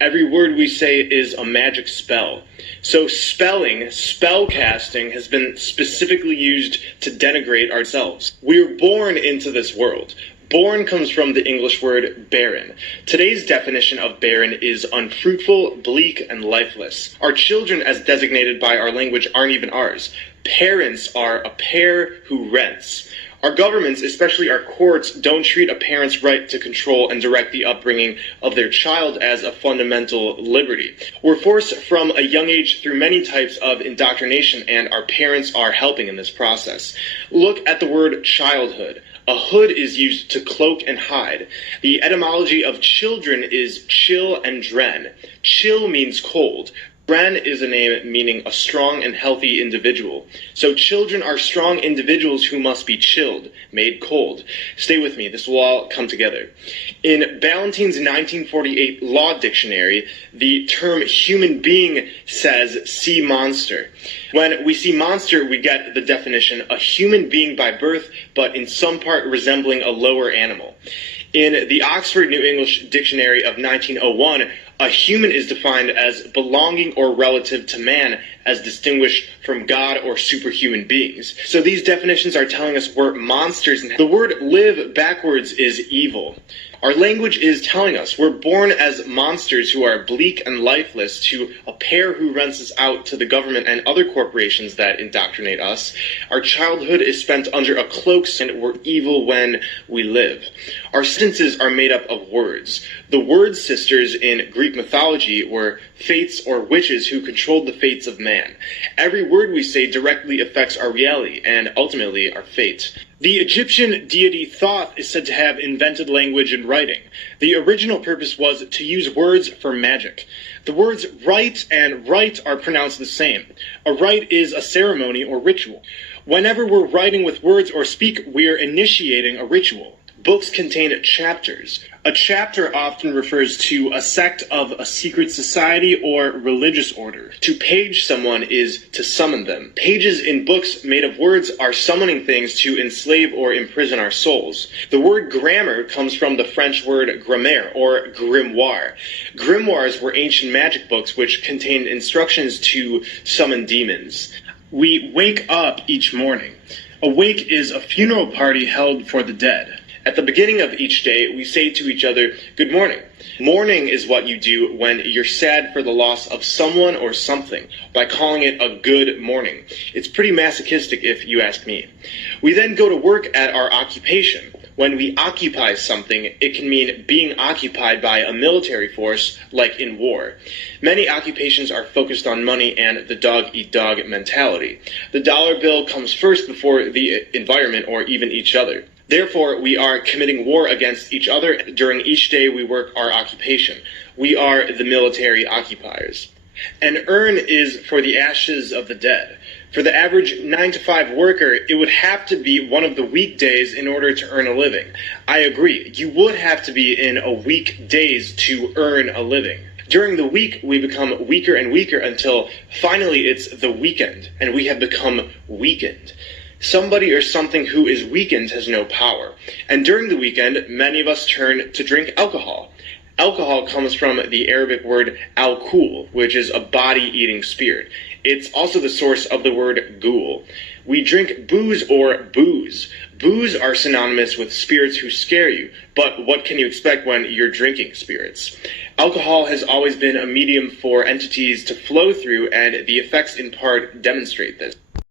Every word we say is a magic spell. So spelling, spell casting, has been specifically used to denigrate ourselves. We are born into this world. Born comes from the English word barren. Today's definition of barren is unfruitful, bleak, and lifeless. Our children, as designated by our language, aren't even ours. Parents are a pair who rents. Our governments, especially our courts, don't treat a parent's right to control and direct the upbringing of their child as a fundamental liberty. We're forced from a young age through many types of indoctrination, and our parents are helping in this process. Look at the word childhood. A hood is used to cloak and hide. The etymology of children is chill and dren. Chill means cold. Dren is a name meaning a strong and healthy individual. So children are strong individuals who must be chilled, made cold. Stay with me, this will all come together. In Ballantyne's 1948 Law Dictionary, the term human being says sea monster. When we see monster, we get the definition, a human being by birth, but in some part resembling a lower animal. In the Oxford New English Dictionary of 1901, a human is defined as belonging or relative to man, as distinguished from God or superhuman beings. So these definitions are telling us we're monsters. The word live backwards is evil. Our language is telling us we're born as monsters who are bleak and lifeless to a pair who rents us out to the government and other corporations that indoctrinate us. Our childhood is spent under a cloak and we're evil when we live. Our sentences are made up of words. The word sisters in Greek mythology were fates or witches who controlled the fates of man. Every word we say directly affects our reality and ultimately our fate. The Egyptian deity Thoth is said to have invented language and writing. The original purpose was to use words for magic. The words write and write are pronounced the same. A rite is a ceremony or ritual. Whenever we're writing with words or speak, we're initiating a ritual. Books contain chapters. A chapter often refers to a sect of a secret society or religious order. To page someone is to summon them. Pages in books made of words are summoning things to enslave or imprison our souls. The word grammar comes from the French word grammaire or grimoire. Grimoires were ancient magic books which contained instructions to summon demons. We wake up each morning. A wake is a funeral party held for the dead. At the beginning of each day, we say to each other, "Good morning." Mourning is what you do when you're sad for the loss of someone or something, by calling it a good morning. It's pretty masochistic if you ask me. We then go to work at our occupation. When we occupy something, it can mean being occupied by a military force, like in war. Many occupations are focused on money and the dog-eat-dog mentality. The dollar bill comes first before the environment or even each other. Therefore, we are committing war against each other during each day we work our occupation. We are the military occupiers. An urn is for the ashes of the dead. For the average 9-to-5 worker, it would have to be one of the weekdays in order to earn a living. I agree. You would have to be in a weekdays to earn a living. During the week, we become weaker and weaker until finally it's the weekend, and we have become weakened. Somebody or something who is weakened has no power. And during the weekend, many of us turn to drink alcohol. Alcohol comes from the Arabic word al-kul, which is a body-eating spirit. It's also the source of the word ghoul. We drink booze or booze. Booze are synonymous with spirits who scare you, but what can you expect when you're drinking spirits? Alcohol has always been a medium for entities to flow through, and the effects in part demonstrate this.